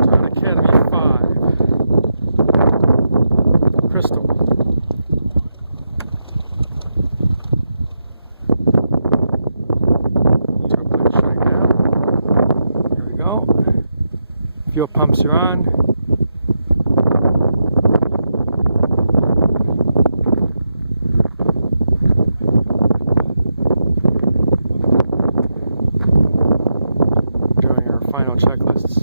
on Academy 5. Crystal. Turbine shutting down. Here we go. Fuel pumps are on. Doing our final checklists.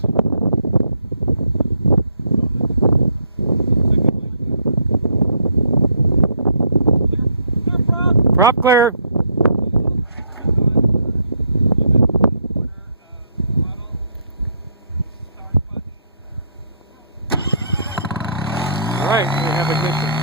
Prop clear. All right, we have ignition.